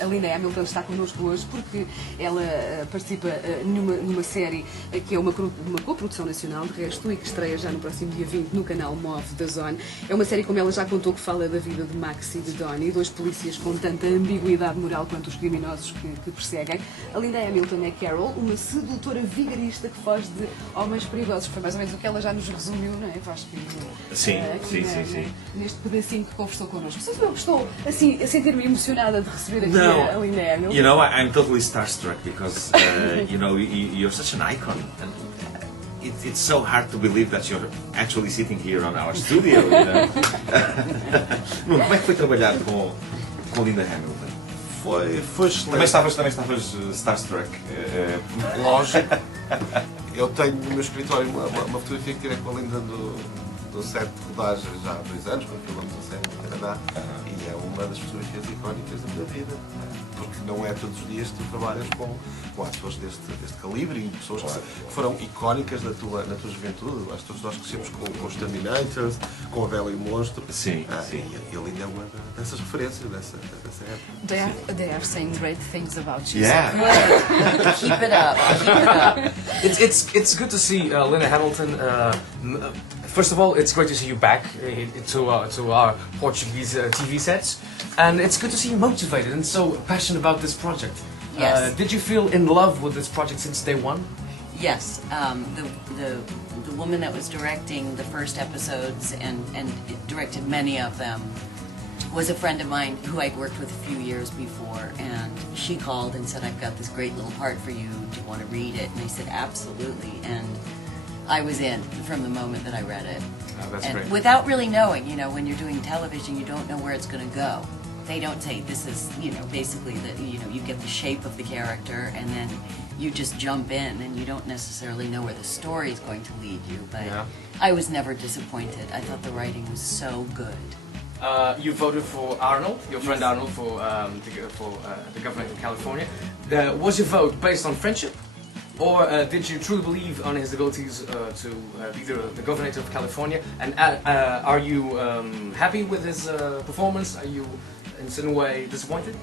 A Linda Hamilton está connosco hoje porque ela participa numa série que é uma coprodução nacional, de resto, e que estreia já no próximo dia 20 no canal MOV da Zone. É uma série, como ela já contou, que fala da vida de Max e de Donnie, dois polícias com tanta ambiguidade moral quanto os criminosos que perseguem. A Linda Hamilton é Carol, uma sedutora vigarista que foge de homens perigosos. Foi mais ou menos o que ela já nos resumiu, não é, Vasco? Sim. Neste pedacinho que conversou connosco. Você não gostou, assim, a sentir-me emocionada de receber aqui No, a Linda Hamilton? you know, I'm totally starstruck because you know you're such an icon, and it's so hard to believe that you're actually sitting here on our studio. You know? Nuno, como é que foi trabalhar com Linda Hamilton? Foi excelente. Também estavas starstruck. Lógico. Eu tenho no meu escritório uma fotografia que tirei com a Linda do set de rodagem já há 2 anos, quando filmamos a série no Canadá, e é uma das fotografias icónicas da minha vida, porque não é todos os dias que tu trabalhas com atores deste calibre e pessoas que foram icónicas na tua juventude. Acho que todos nós crescemos com os Exterminators, com a Bela e o Monstro. Sim. E a Linda é uma dessas referências dessa época. They are saying great things about you. Yeah. Keep it up. Keep it up. It's good to see Linda Hamilton. First of all, it's great to see you back to our Portuguese TV sets, and it's good to see you motivated and so passionate about this project. Yes. Did you feel in love with this project since day one? Yes. The woman that was directing the first episodes and directed many of them was a friend of mine who I'd worked with a few years before, and she called and said, "I've got this great little part for you. Do you want to read it?" And I said, "Absolutely." And I was in from the moment that I read it. Oh, that's and great. without really knowing, you know, when you're doing television, you don't know where it's going to go. They don't say this is, you know, basically that, you know, you get the shape of the character and then you just jump in and you don't necessarily know where the story is going to lead you. But Yeah. I was never disappointed. I thought the writing was so good. You voted for Arnold, your friend Arnold, for the governor of California. Was your vote based on friendship? Or did you truly believe on his abilities to be the governor of California? And are you happy with his performance? Are you, in some way, disappointed?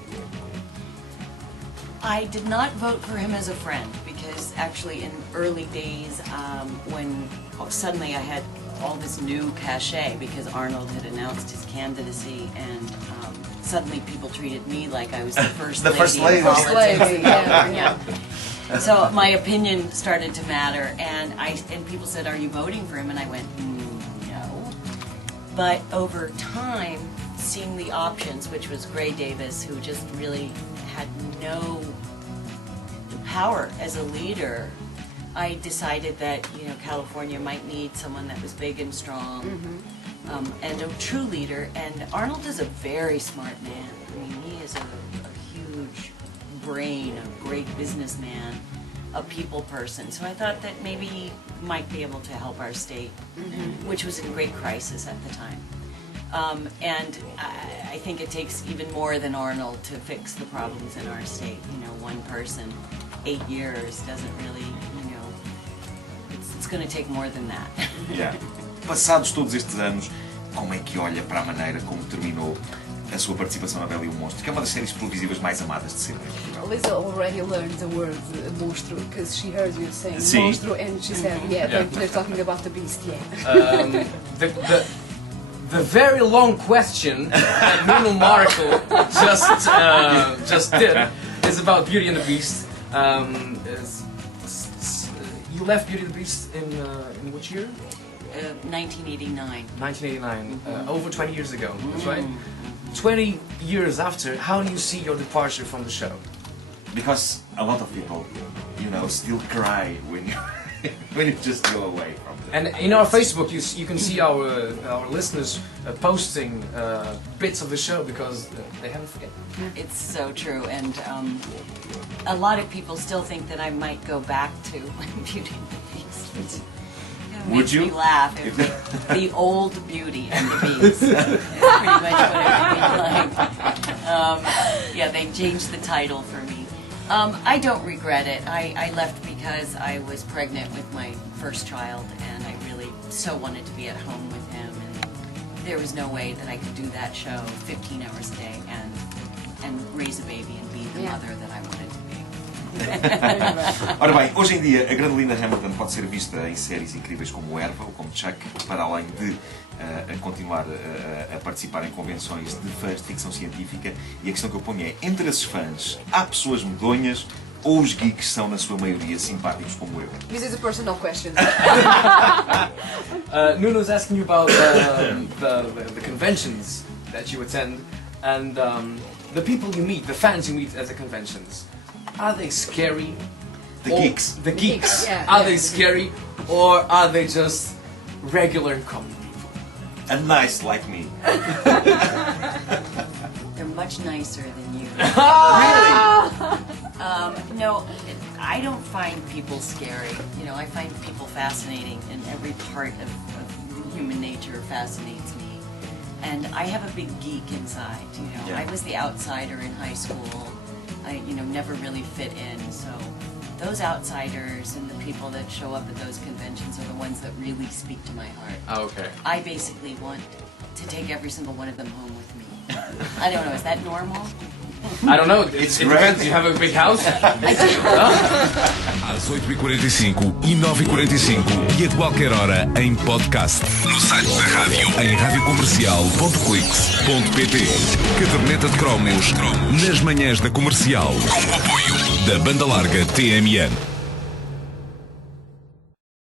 I did not vote for him as a friend because actually in early days when suddenly I had all this new cachet because Arnold had announced his candidacy and suddenly people treated me like I was the first The lady first lady. in politics. First lady, Yeah. So my opinion started to matter, and people said, "Are you voting for him?" And I went, "No." But over time, seeing the options, which was Gray Davis, who just really had no power as a leader, I decided that, you know, California might need someone that was big and strong, and a true leader. And Arnold is a very smart man. I mean, he is a huge brain, a great businessman, a people person. So I thought that maybe he might be able to help our state, which was in great crisis at the time. And I think it takes even more than Arnold to fix the problems in our state. You know, one person, 8 years doesn't really, you know, it's going to take more than that. Yeah. Passados todos estes anos, como é que olha para a maneira como terminou a sua participação na Bela e o Monstro, que é uma das séries televisivas mais amadas de sempre em Portugal? Lisa already learned the word monstro because she heard you saying Sim. monstro and she said, yeah, they're talking about the beast, yeah. The very long question that Nuno Marco just did is about Beauty and the Beast. You left Beauty and the Beast in which year? 1989. 1989, over 20 years ago, that's right? 20 years after, how do you see your departure from the show? Because a lot of people, you know, still cry when you when you just go away from them. And in our Facebook, you can see our listeners posting bits of the show because they haven't forgotten. It's so true, and a lot of people still think that I might go back to Beauty and the Beast. It Would makes you? me laugh. It was the old Beauty and the Beast. That's pretty much what it would be like. Yeah, they changed the title for me. I don't regret it. I left because I was pregnant with my first child, and I really so wanted to be at home with him. And there was no way that I could do that show 15 hours a day and raise a baby and be the mother that I wanted to be. Ora bem, hoje em dia a grande Linda Hamilton pode ser vista em séries incríveis como Erva ou como Chuck, para além de continuar a participar em convenções de fãs de ficção científica. E a questão que eu ponho é, entre esses fãs, há pessoas medonhas ou os geeks são, na sua maioria, simpáticos como eu? This is a personal question. Nuno's asking you about the conventions that you attend and the people you meet, the fans you meet at the conventions. Are they scary? The geeks. The geeks. Yeah, Are yeah. they scary or are they just regular and common people? And nice like me. They're much nicer than you. Really? No, I don't find people scary. You know, I find people fascinating, and every part of human nature fascinates me. And I have a big geek inside, you know. Yeah. I was the outsider in high school. I, never really fit in, so those outsiders and the people that show up at those conventions are the ones that really speak to my heart. Oh, okay. I basically want to take every single one of them home with me. I don't know, is that normal? I don't know. It's it great. depends. You have a big house? Às 8h45 e 9h45 e a qualquer hora em podcast. No site da rádio, em radiocomercial.clix.pt. Caderneta de cromos nas Manhãs da Comercial. Com o apoio da banda larga TMN.